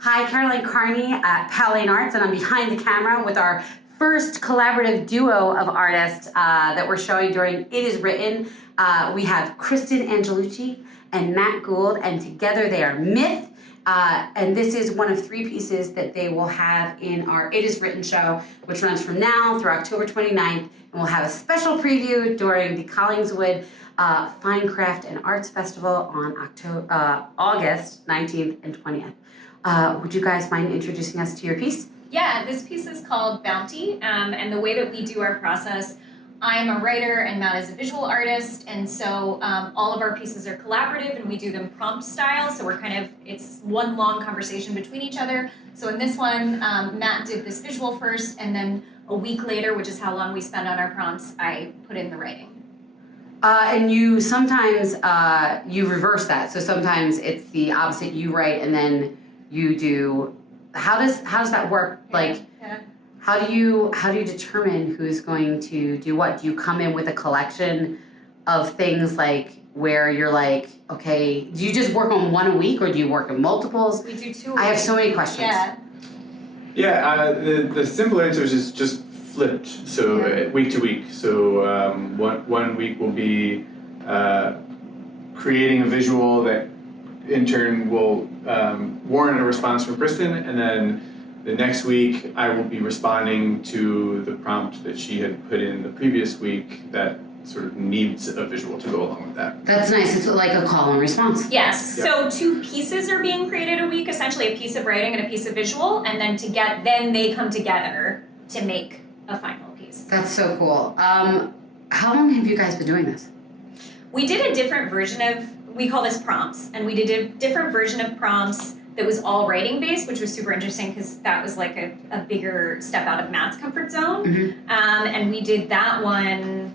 Hi, Caroline Kearney at Powell Arts, and I'm behind the camera with our first collaborative duo of artists that we're showing during It Is Written. We have Kristen Angelucci and Matt Goold, and together they are Myth. And this is one of 3 pieces that they will have in our It Is Written show, which runs from now through October 29th. And we'll have a special preview during the Collingswood Fine Craft and Arts Festival on August 19th and 20th. Would you guys mind introducing us to your piece? Yeah, this piece is called Bounty, and the way that we do our process, I'm a writer and Matt is a visual artist, and so all of our pieces are collaborative and we do them prompt style, so it's one long conversation between each other. So in this one, Matt did this visual first, and then a week later, which is how long we spend on our prompts, I put in the writing. And you sometimes, you reverse that, so sometimes it's the opposite, you write and then you do. How does that work? How do you determine who's going to do what? Do you come in with a collection of things like where you're like, okay, do you just work on one a week or do you work in multiples? We do 2 a I have week. so many questions. The simple answer is just flipped. So week to week. So one week will be creating a visual that in turn will warrant a response from Kristen, and then the next week I will be responding to the prompt that she had put in the previous week that sort of needs a visual to go along with that. That's nice. It's like a call and response. Yes. Yeah. So 2 pieces are being created a week, essentially a piece of writing and a piece of visual, and then they come together to make a final piece. That's so cool. How long have you guys been doing this? We did a different version of, we call this prompts, and we did a different version of prompts that was all writing based, which was super interesting because that was like a bigger step out of Matt's comfort zone. Mm-hmm. And we did that one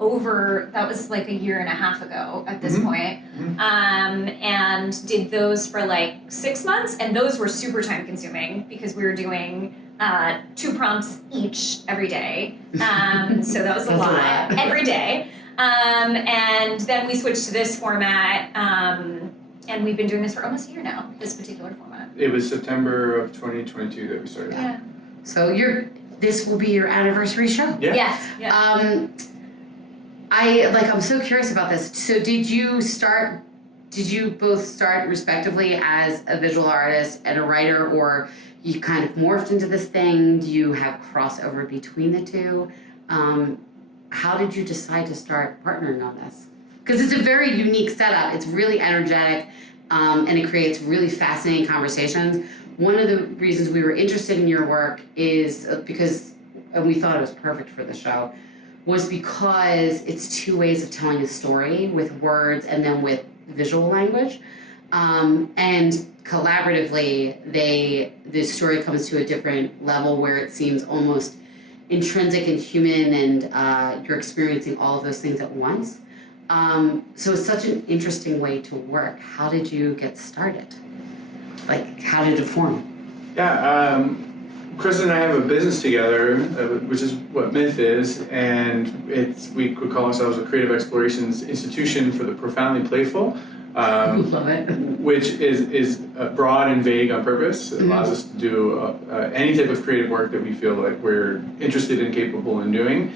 that was like a year and a half ago at this point. And did those for like 6 months, and those were super time consuming because we were doing 2 prompts each every day. So that was a lot every day. And then we switched to this format, and we've been doing this for almost a year now, this particular format. It was September of 2022 that we started. Yeah. So this will be your anniversary show? Yeah. Yes. Yeah. I'm so curious about this. So did you both start respectively as a visual artist and a writer, or you kind of morphed into this thing? Do you have crossover between the two? How did you decide to start partnering on this? Because it's a very unique setup. It's really energetic, and it creates really fascinating conversations. One of the reasons we were interested in your work is because, and we thought it was perfect for the show, was because it's 2 ways of telling a story, with words and then with visual language. And collaboratively, the story comes to a different level where it seems almost intrinsic and human, and you're experiencing all of those things at once. So it's such an interesting way to work. How did you get started? How did it form? Yeah, Kristen and I have a business together, which is what Myth is, and we could call ourselves a creative explorations institution for the profoundly playful. Love it. Which is broad and vague on purpose. It allows us to do any type of creative work that we feel like we're interested and capable in doing.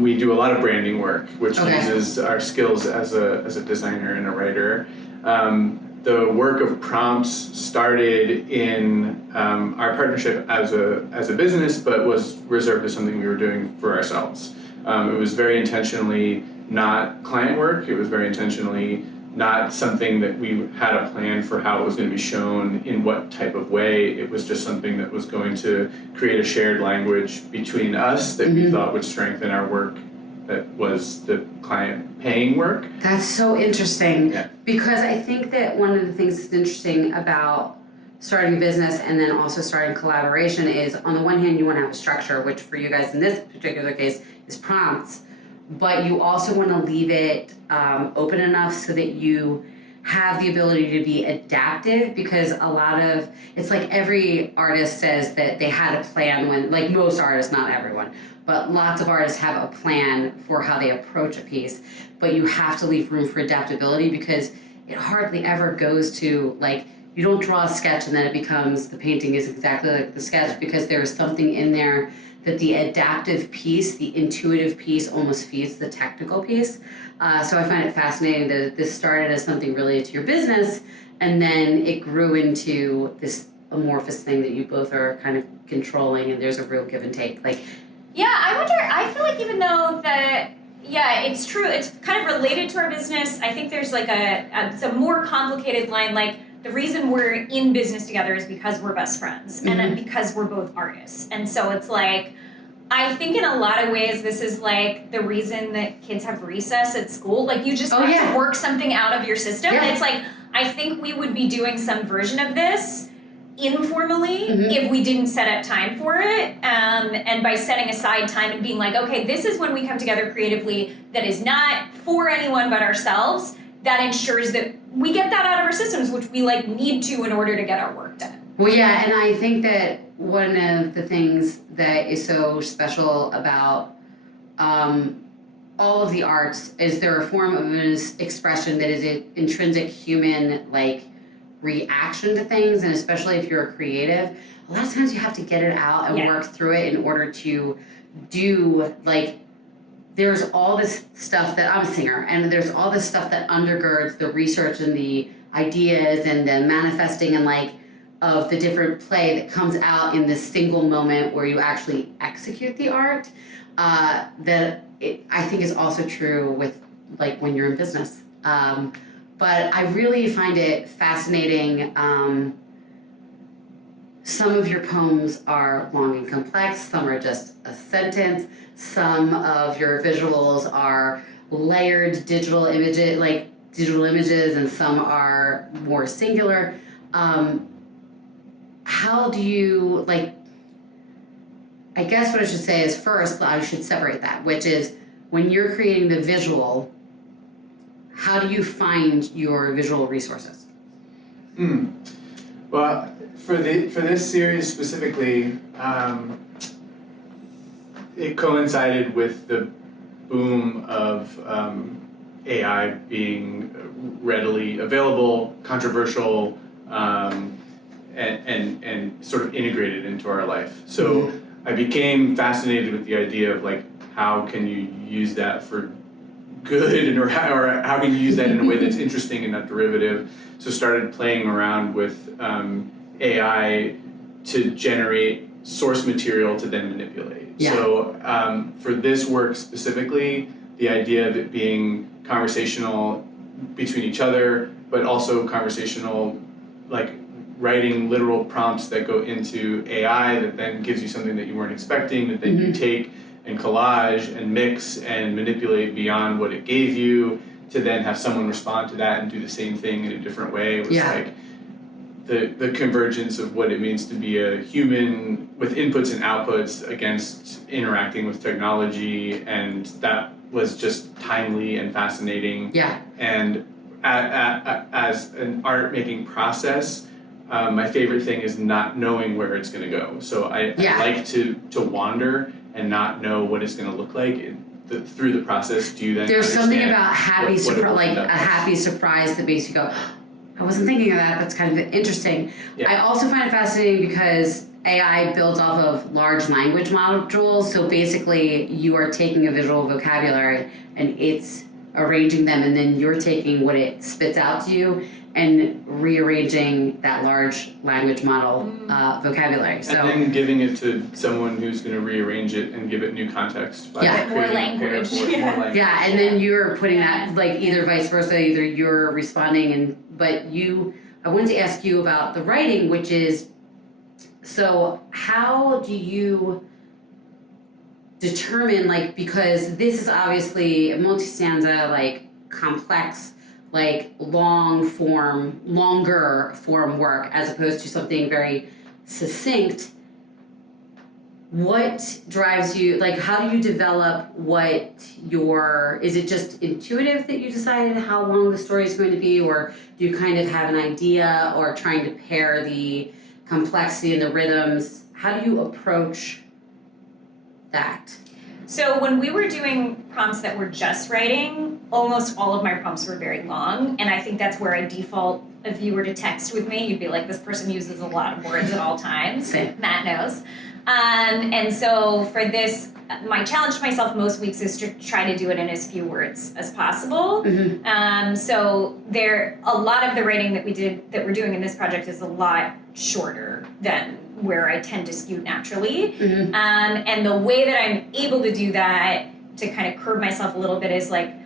We do a lot of branding work, which uses our skills as a designer and a writer. The work of prompts started in our partnership as a business, but was reserved as something we were doing for ourselves. It was very intentionally not client work. It was very intentionally not something that we had a plan for how it was going to be shown in what type of way. It was just something that was going to create a shared language between us that we thought would strengthen our work that was the client paying work. That's so interesting, because I think that one of the things that's interesting about starting a business and then also starting collaboration is, on the one hand, you want to have a structure, which for you guys in this particular case is prompts, but you also want to leave it open enough so that you have the ability to be adaptive, because it's like every artist says that they had a plan when, like most artists, not everyone, but lots of artists have a plan for how they approach a piece, but you have to leave room for adaptability, because it hardly ever goes to like you don't draw a sketch and then it becomes, the painting is exactly like the sketch, because there's something in there that the adaptive piece, the intuitive piece almost feeds the technical piece. So I find it fascinating that this started as something related to your business, and then it grew into this amorphous thing that you both are kind of controlling, and there's a real give and take. Like, yeah, I wonder, I feel like even though that, yeah, it's true, it's kind of related to our business, I think there's like it's a more complicated line, like the reason we're in business together is because we're best friends, and then because we're both artists. And so it's like, I think in a lot of ways, this is like the reason that kids have recess at school. Like, you just have to work something out of your system. And it's like, I think we would be doing some version of this informally if we didn't set up time for it. And by setting aside time and being like, okay, this is when we come together creatively that is not for anyone but ourselves, that ensures that we get that out of our systems, which we like need to in order to get our work done. well, yeah, and I think that one of the things that is so special about all of the arts is they're a form of an expression that is an intrinsic human, like, reaction to things, and especially if you're a creative, a lot of times you have to get it out and work through it in order to do, like, there's all this stuff that, I'm a singer, and there's all this stuff that undergirds the research and the ideas and the manifesting and, like, of the different play that comes out in this single moment where you actually execute the art, that I think is also true with, like, when you're in business. But I really find it fascinating. Some of your poems are long and complex, some are just a sentence, some of your visuals are layered digital images, and some are more singular. How do you, like, I guess what I should say is, first, I should separate that, which is when you're creating the visual, how do you find your visual resources? Well, for this series specifically, it coincided with the boom of AI being readily available, controversial, and sort of integrated into our life. So I became fascinated with the idea of, like, how can you use that for good, or how can you use that in a way that's interesting and not derivative. So started playing around with AI to generate source material to then manipulate. So for this work specifically, the idea of it being conversational between each other, but also conversational, like writing literal prompts that go into AI that then gives you something that you weren't expecting, that then you take and collage and mix and manipulate beyond what it gave you, to then have someone respond to that and do the same thing in a different way. It was like the convergence of what it means to be a human with inputs and outputs against interacting with technology, and that was just timely and fascinating. And as an art making process, my favorite thing is not knowing where it's going to go. So I like to wander and not know what it's going to look like. Through the process, do you then there's something about happy happy surprise that makes you go, I wasn't thinking of that, that's kind of interesting. I also find it fascinating because AI builds off of large language modules, so basically you are taking a visual vocabulary and it's arranging them, and then you're taking what it spits out to you and rearranging that large language model vocabulary. So, and then giving it to someone who's going to rearrange it and give it new context. By more language. More language. Yeah, and then you're putting that, like, either vice versa, either you're responding, but I wanted to ask you about the writing, which is, so how do you determine, like, because this is obviously a multi-stanza, like, complex, like, longer form work, as opposed to something very succinct. What drives you, like, how do you develop is it just intuitive that you decided how long the story is going to be, or do you kind of have an idea, or trying to pair the complexity and the rhythms? How do you approach that? So when we were doing prompts that were just writing, almost all of my prompts were very long, and I think that's where I default. If you were to text with me, you'd be like, this person uses a lot of words at all times. Same. Matt knows. And so for this, my challenge to myself most weeks is to try to do it in as few words as possible. So a lot of the writing that we're doing in this project is a lot shorter than where I tend to skew naturally. And the way that I'm able to do that, to kind of curb myself a little bit, is like,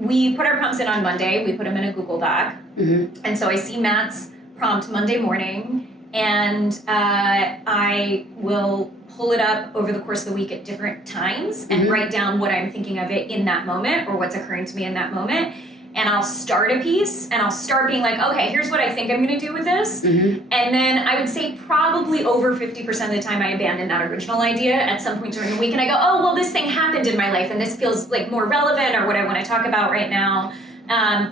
we put our prompts in on Monday, we put them in a Google Doc. And so I see Matt's prompt Monday morning, and I will pull it up over the course of the week at different times and write down what I'm thinking of it in that moment, or what's occurring to me in that moment. And I'll start a piece, and I'll start being like, okay, here's what I think I'm gonna do with this. And then I would say probably over 50% of the time I abandon that original idea at some point during the week, and I go, oh, well, this thing happened in my life, and this feels like more relevant, or what I wanna talk about right now.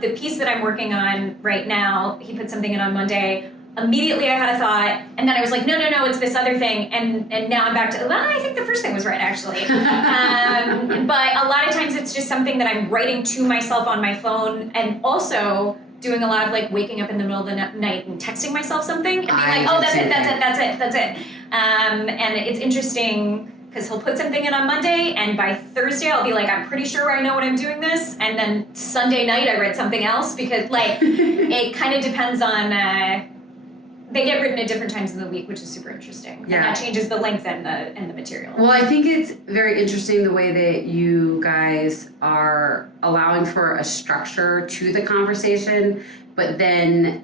The piece that I'm working on right now, he put something in on Monday. Immediately I had a thought, and then I was like, no, it's this other thing, and now I'm back to, well, I think the first thing was right, actually. But a lot of times it's just something that I'm writing to myself on my phone, and also doing a lot of like waking up in the middle of the night and texting myself something, and being like, oh, that's it. And it's interesting, because he'll put something in on Monday, and by Thursday I'll be like, I'm pretty sure I know what I'm doing this, and then Sunday night I read something else, because like, it kind of depends on, they get written at different times in the week, which is super interesting. Yeah. And that changes the length and the material. Well, I think it's very interesting the way that you guys are allowing for a structure to the conversation, but then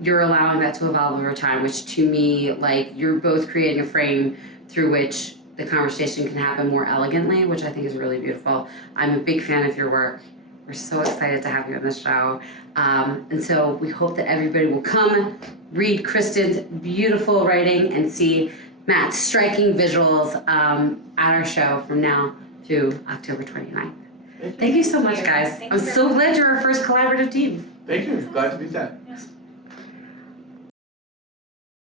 you're allowing that to evolve over time, which to me, like, you're both creating a frame through which the conversation can happen more elegantly, which I think is really beautiful. I'm a big fan of your work. We're so excited to have you on the show. And so we hope that everybody will come read Kristen's beautiful writing and see Matt's striking visuals at our show from now through October 29th. Thank you so much, guys. I'm so glad you're our first collaborative team. Thank you. Glad to be that.